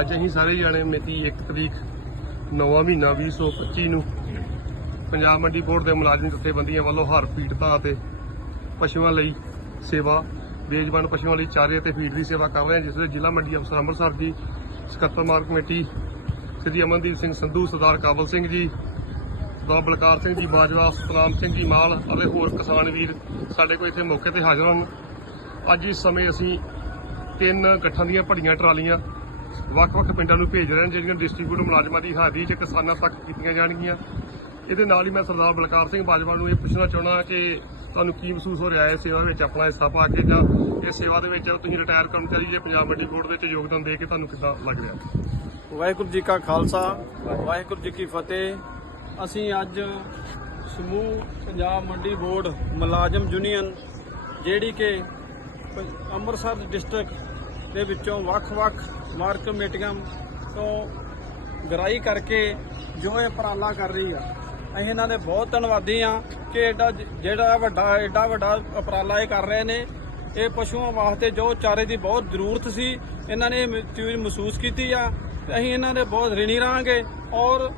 ਅੱਜ ਅਸੀਂ ਸਾਰੇ ਜਾਣੇ ਮਿਤੀ 1 ਤਰੀਕ ਨਵਾਂ ਮਹੀਨਾ 2025 ਨੂੰ ਪੰਜਾਬ ਮੰਡੀ ਬੋਰਡ ਦੇ ਮੁਲਾਜ਼ਮ ਜਥੇਬੰਦੀਆਂ ਵੱਲੋਂ ਹਰ ਪੀੜਤਾਂ ਅਤੇ ਪਸ਼ੂਆਂ ਲਈ ਸੇਵਾ, ਬੇਜ਼ਬਾਨ ਪਸ਼ੂਆਂ ਲਈ ਚਾਰੇ ਅਤੇ ਫੀਡ ਦੀ ਸੇਵਾ ਕਰ ਰਹੇ ਹਾਂ, ਜਿਸ ਵਿੱਚ ਜ਼ਿਲ੍ਹਾ ਮੰਡੀ ਅਫਸਰ ਅੰਮ੍ਰਿਤਸਰ ਜੀ, ਸਕੱਤਰ ਮਾਰਕ ਕਮੇਟੀ, ਸ੍ਰੀ ਅਮਨਦੀਪ ਸਿੰਘ ਸੰਧੂ, ਸਰਦਾਰ ਕਾਬਲ ਸਿੰਘ ਜੀ ਸਰਦਾਰ ਬਲਕਾਰ ਸਿੰਘ ਜੀ, ਬਾਜਵਾ ਸਤਨਾਮ ਸਿੰਘ ਜੀ ਮਾਲ ਅਤੇ ਹੋਰ ਕਿਸਾਨ ਵੀਰ ਸਾਡੇ ਕੋਲ ਇੱਥੇ ਮੌਕੇ ਤੇ ਹਾਜ਼ਰ ਹਨ ਅੱਜ ਇਸ ਸਮੇਂ ਅਸੀਂ ਤਿੰਨ ਗੱਠਾਂ ਦੀਆਂ ਭੜੀਆਂ ਟਰਾਲੀਆਂ ਵੱਖ-ਵੱਖ ਪਿੰਡਾਂ ਨੂੰ ਭੇਜ ਰਹੇ ਹਾਂ ਜਿਹੜੀਆਂ ਡਿਸਟ੍ਰੀਬਿਊਟਰ ਮੁਲਾਜ਼ਮਾਂ ਦੀ ਹਾਜ਼ਰੀ 'ਚ ਕਿਸਾਨਾਂ ਤੱਕ ਕੀਤੀਆਂ ਜਾਣਗੀਆਂ। ਇਹਦੇ ਨਾਲ ਹੀ ਮੈਂ ਸਰਦਾਰ ਬਲਕਾਰ ਸਿੰਘ ਬਾਜਵਾ ਨੂੰ ਇਹ ਪੁੱਛਣਾ ਚਾਹੁੰਦਾ ਕਿ ਤੁਹਾਨੂੰ ਕੀ ਮਹਿਸੂਸ ਹੋ ਰਿਹਾ ਹੈ ਸੇਵਾ ਵਿੱਚ, ਆਪਣਾ ਹਿੱਸਾ ਪਾ ਕੇ ਜਾਂ ਇਹ ਸੇਵਾ ਦੇ ਵਿੱਚ ਤੁਸੀਂ ਰਿਟਾਇਰ ਕਰਮਚਾਰੀ ਜੇ ਪੰਜਾਬ ਮੰਡੀ ਬੋਰਡ ਵਿੱਚ ਯੋਗਦਾਨ ਦੇ ਕੇ ਤੁਹਾਨੂੰ ਕਿੱਦਾਂ ਲੱਗ ਰਿਹਾ? ਵਾਹਿਗੁਰੂ ਜੀ ਕਾ ਖਾਲਸਾ, ਵਾਹਿਗੁਰੂ ਜੀ ਕੀ ਫਤਿਹ। ਅਸੀਂ ਅੱਜ ਸਮੂਹ ਪੰਜਾਬ ਮੰਡੀ ਬੋਰਡ ਮੁਲਾਜ਼ਮ ਯੂਨੀਅਨ, ਜਿਹੜੀ ਕਿ ਅੰਮ੍ਰਿਤਸਰ ਡਿਸਟ੍ਰਿਕਟ ਦੇ ਵਿੱਚੋਂ ਵੱਖ-ਵੱਖ ਮਾਰਕ ਕਮੇਟੀਆਂ ਤੋਂ ਗਰਾਈ ਕਰਕੇ ਜੋ ਇਹ ਉਪਰਾਲਾ ਕਰ ਰਹੀ ਆ, ਅਸੀਂ ਇਹਨਾਂ ਦੇ ਬਹੁਤ ਧੰਨਵਾਦੀ ਆ ਕਿ ਐਡਾ ਜ- ਜਿਹੜਾ ਵੱਡਾ ਐਡਾ ਵੱਡਾ ਉਪਰਾਲਾ ਇਹ ਕਰ ਰਹੇ ਨੇ। ਇਹ ਪਸ਼ੂਆਂ ਵਾਸਤੇ ਜੋ ਚਾਰੇ ਦੀ ਬਹੁਤ ਜ਼ਰੂਰਤ ਸੀ, ਇਹਨਾਂ ਨੇ ਇਹ ਮ- ਚੀਜ਼ ਮਹਿਸੂਸ ਕੀਤੀ ਆ। ਤੇ ਅਸੀਂ ਇਹਨਾਂ ਦੇ ਬਹੁਤ ਰਿਣੀ ਰਹਾਂਗੇ ਔਰ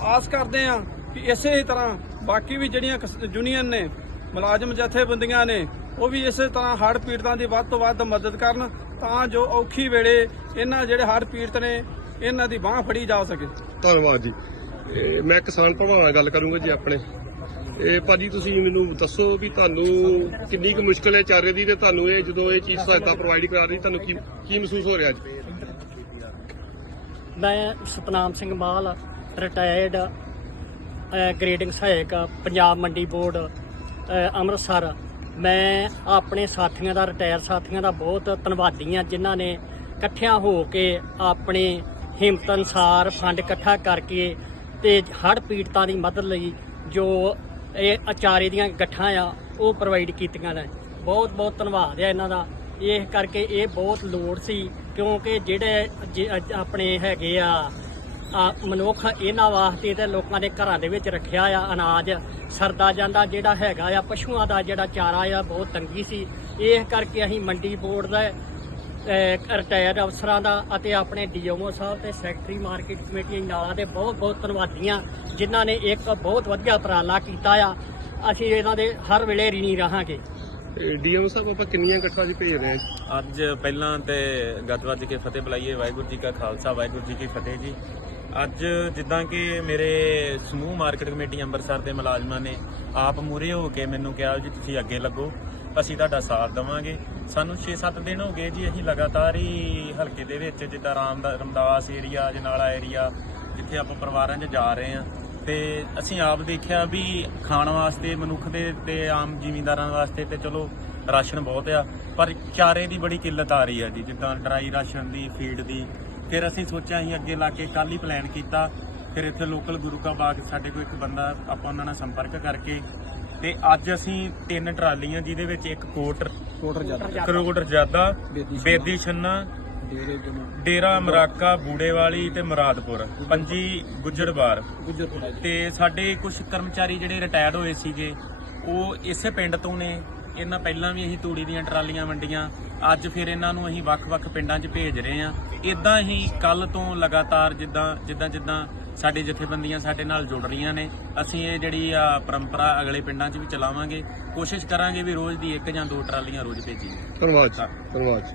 ਆਸ ਕਰਦੇ ਆ ਕਿ ਇਸੇ ਹੀ ਤਰ੍ਹਾਂ ਬਾਕੀ ਵੀ ਜਿਹੜੀਆਂ ਕਿਸ- ਯੂਨੀਅਨ ਨੇ, ਮੁਲਾਜ਼ਮ ਜਥੇਬੰਦੀਆਂ ਨੇ, ਉਹ ਵੀ ਇਸੇ ਤਰ੍ਹਾਂ ਹੜ੍ਹ ਪੀੜਤਾਂ ਦੀ ਵੱਧ ਤੋਂ ਵੱਧ ਮਦਦ ਕਰਨ ਤਾਂ ਜੋ ਔਖੀ ਵੇਲੇ ਇਹਨਾਂ ਜਿਹੜੇ ਹੜ੍ਹ ਪੀੜਤ ਨੇ ਇਹਨਾਂ ਦੀ ਬਾਹ ਫੜੀ ਜਾ ਸਕੇ। ਧੰਨਵਾਦ ਜੀ। ਇਹ ਮੈਂ ਕਿਸਾਨ ਭਰਾਵਾਂ ਨਾਲ ਗੱਲ ਕਰੂੰਗਾ ਜੀ ਆਪਣੇ। ਇਹ ਭਾਜੀ ਤੁਸੀਂ ਮੈਨੂੰ ਦੱਸੋ ਵੀ ਤੁਹਾਨੂੰ ਕਿੰਨੀ ਕੁ ਮੁਸ਼ਕਲ ਹੈ ਚਾਰੇ ਦੀ ਤੇ ਤੁਹਾਨੂੰ ਇਹ ਜਦੋਂ ਇਹ ਚੀਜ਼ ਸਹਾਇਤਾ ਪ੍ਰੋਵਾਈਡ ਕਰਾ ਰਹੀ ਤੁਹਾਨੂੰ ਕੀ ਕੀ ਮਹਿਸੂਸ ਹੋ ਰਿਹਾ ਅੱਜ? ਮੈਂ ਸਤਨਾਮ ਸਿੰਘ ਮਾਲ ਰਿਟਾਇਰਡ ਗ੍ਰੇਡਿੰਗ ਸਹਾਇਕ ਪੰਜਾਬ ਮੰਡੀ ਬੋਰਡ ਅੰਮ੍ਰਿਤਸਰ। ਮੈਂ ਆਪਣੇ ਸਾਥੀਆਂ ਦਾ ਰਿਟਾਇਰ ਸਾਥੀਆਂ ਦਾ ਬਹੁਤ ਧੰਨਵਾਦੀ ਹਾਂ, ਜਿਨ੍ਹਾਂ ਨੇ ਇਕੱਠਿਆਂ ਹੋ ਕੇ ਆਪਣੇ ਹਿੰਮਤ ਅਨਸਾਰ ਫੰਡ ਇਕੱਠਾ ਕਰਕੇ ਤੇ ਹੜ੍ਹ ਪੀੜਤਾਂ ਦੀ ਮਦਦ ਲਈ ਜੋ ਇਹ ਅਚਾਰੇ ਦੀਆਂ ਗੱਠਾਂ ਆ, ਉਹ ਪ੍ਰੋਵਾਈਡ ਕੀਤੀਆਂ ਨੇ। ਬਹੁਤ ਬਹੁਤ ਧੰਨਵਾਦ ਆ ਇਹਨਾਂ ਦਾ। ਇਹ ਕਰਕੇ ਇਹ ਬਹੁਤ ਲੋੜ ਸੀ, ਕਿਉਂਕਿ ਜਿਹੜੇ ਜੇ ਅੱਜ ਆਪਣੇ ਹੈਗੇ ਆ ਮਨੁੱਖ ਇਹਨਾਂ ਵਾਸਤੇ ਤੇ ਲੋਕਾਂ ਦੇ ਘਰਾਂ ਦੇ ਵਿੱਚ ਰੱਖਿਆ ਆ ਅਨਾਜ ਸਰਦਾ ਜਾਂਦਾ ਜਿਹੜਾ ਹੈਗਾ ਆ ਪਸ਼ੂਆਂ ਦਾ ਜਿਹੜਾ ਚਾਰਾ ਆ ਬਹੁਤ ਤੰਗੀ ਸੀ। ਇਹ ਕਰਕੇ ਅਸੀਂ ਮੰਡੀ ਬੋਰਡ ਦਾ ਰਿਟਾਇਰ ਅਫਸਰਾਂ ਦਾ ਅਤੇ ਆਪਣੇ ਡੀਐਮਓ ਸਾਹਿਬ ਤੇ ਸੈਕਟਰੀ ਮਾਰਕੀਟ ਕਮੇਟੀ ਨਾਲਾ ਦੇ ਬਹੁਤ ਬਹੁਤ ਧੰਨਵਾਦੀਆਂ ਜਿਨ੍ਹਾਂ ਨੇ ਇੱਕ ਬਹੁਤ ਵਧੀਆ ਉਪਰਾਲਾ ਕੀਤਾ ਆ। ਅਸੀਂ ਇਹਨਾਂ ਦੇ ਹਰ ਵੇਲੇ ਰੀਣੀ ਰਹਾਂਗੇ। ਡੀਐਮ ਸਾਹਿਬ ਆਪਾਂ ਕਿੰਨੀਆਂ ਗੱਠਾਂ ਦੀ ਭੇਜ ਰਹੇ ਹਾਂ? ਅੱਜ ਪਹਿਲਾਂ ਤੇ ਗੱਜ ਵੱਜ ਕੇ ਫਤਿਹ ਬੁਲਾਈਏ ਵਾਹਿਗੁਰੂ ਜੀ ਕਾ ਖਾਲਸਾ ਵਾਹਿਗੁਰੂ ਜੀ ਕੀ ਫਤਿਹ ਜੀ। ਅੱਜ ਜਿੱਦਾਂ ਕਿ ਮੇਰੇ ਸਮੂਹ ਮਾਰਕੀਟ ਕਮੇਟੀ ਅੰਮ੍ਰਿਤਸਰ ਦੇ ਮੁਲਾਜ਼ਮਾਂ ਨੇ ਆਪ ਮੂਰੇ ਹੋ ਕੇ ਮੈਨੂੰ ਕਿਹਾ ਜੀ ਤੁਸੀਂ ਅੱਗੇ ਲੱਗੋ, ਅਸੀਂ ਤੁਹਾਡਾ ਸਾਥ ਦੇਵਾਂਗੇ। ਸਾਨੂੰ 6-7 ਦਿਨ ਹੋ ਗਏ ਜੀ, ਅਸੀਂ ਲਗਾਤਾਰ ਹੀ ਹਲਕੇ ਦੇ ਵਿੱਚ ਜਿੱਦਾਂ ਰਾਮਦਾ ਰਮਦਾਸ ਏਰੀਆ ਜਨਾਲਾ ਏਰੀਆ ਜਿੱਥੇ ਆਪਾਂ ਪਰਿਵਾਰਾਂ 'ਚ ਜਾ ਰਹੇ ਆ ਤੇ ਅਸੀਂ ਆਪ ਦੇਖਿਆ ਵੀ ਖਾਣ ਵਾਸਤੇ, ਮਨੁੱਖ ਦੇ ਤੇ ਆਮ ਜ਼ਿਮੀਂਦਾਰਾਂ ਵਾਸਤੇ ਤੇ ਚਲੋ ਰਾਸ਼ਨ ਬਹੁਤ ਆ, ਪਰ ਚਾਰੇ ਦੀ ਬੜੀ ਕਿੱਲਤ ਆ ਰਹੀ ਆ ਜੀ, ਜਿੱਦਾਂ ਡਰਾਈ ਰਾਸ਼ਨ ਦੀ, ਫੀਡ ਦੀ ਫਿਰ ਅਸੀਂ ਸੋਚਿਆ ਅਸੀਂ ਅੱਗੇ ਲਾ ਕੇ ਕੱਲ ਹੀ ਪਲਾਨ ਕੀਤਾ। ਫਿਰ ਇੱਥੇ ਲੋਕਲ ਗੁਰੂ ਕਾ ਬਾਗ ਸਾਡੇ ਕੋਲ ਇੱਕ ਬੰਦਾ ਆਪਾਂ ਉਹਨਾਂ ਨਾਲ ਸੰਪਰਕ ਕਰਕੇ ਤੇ ਅੱਜ ਅਸੀਂ ਤਿੰਨ ਟਰਾਲੀਆਂ ਜਿਹਦੇ ਵਿੱਚ ਇੱਕ ਕੋਟ ਕੋਟਰ ਜ਼ਿਆਦਾ ਕਰੋੜ ਰਜਾਦਾ ਬੇਦੀ ਛੰਨਾ। ਬੇਦੀ ਛੰਨਾ ਡੇਰੇ ਮਰਾਕਾ ਬੂੜੇਵਾਲੀ ਤੇ ਮੁਰਾਦਪੁਰ ਪੰਜੀ ਜੀ ਤੇ ਸਾਡੇ ਕੁਝ ਕਰਮਚਾਰੀ ਜਿਹੜੇ ਰਿਟਾਇਰਡ ਹੋਏ ਸੀਗੇ ਉਹ ਇਸੇ ਪਿੰਡ ਤੋਂ ਨੇ। ਇਹਨਾਂ ਪਹਿਲਾਂ ਵੀ ਅਸੀਂ ਤੂੜੀ ਦੀਆਂ ਟਰਾਲੀਆਂ ਵੰਡੀਆਂ। ਅੱਜ ਫਿਰ ਇਹਨਾਂ ਨੂੰ ਅਸੀਂ ਵੱਖ-ਵੱਖ ਪਿੰਡਾਂ 'ਚ ਭੇਜ ਰਹੇ ਹਾਂ। ਇਦਾਂ ਹੀ ਕੱਲ ਤੋਂ ਲਗਾਤਾਰ ਜਿੱਦਾਂ ਜਿੱਦਾਂ ਜਿੱਦਾਂ ਸਾਡੇ ਜਥੇਬੰਦੀਆਂ ਸਾਡੇ ਨਾਲ ਜੁੜ ਰਹੀਆਂ ਨੇ ਅਸੀਂ ਇਹ ਜਿਹੜੀ ਆ ਪਰੰਪਰਾ ਅਗਲੇ ਪਿੰਡਾਂ 'ਚ ਵੀ ਚਲਾਵਾਂਗੇ। ਕੋਸ਼ਿਸ਼ ਕਰਾਂਗੇ ਵੀ ਰੋਜ਼ ਦੀ ਇੱਕ ਜਾਂ ਦੋ ਟਰਾਲੀਆਂ ਰੋਜ਼ ਭੇਜੀਏ। ਧੰਨਵਾਦ ਜੀ ਧੰਨਵਾਦ।